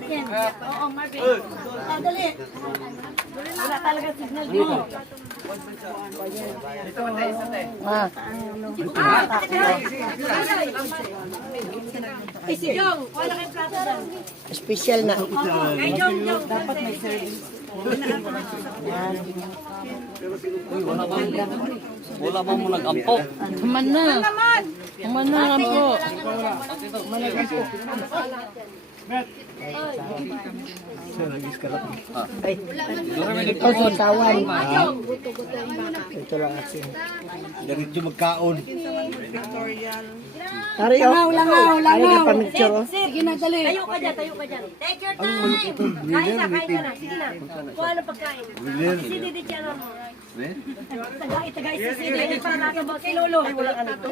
Ken. Oo, Marvin. Dali. Wala talaga signal dito. Jong, wala kayong plato doon. Special na. Ay, Jong. Dapat may service. Wala bang mo nag-ampo? Kuman na. Kuman na ang po. Ito sa tawan. Ito lang asin. Diretso magkaon. Tari oh. Langaw. Ay, napamicture oh. Sige na, dali. Tayo ka dyan. Take your time. Kain ka na. Sige na. Kuha ng pagkain. Si Didi Tiano mo. Tagay si Didi. Para natin mag-kilolo. Wala ka na to.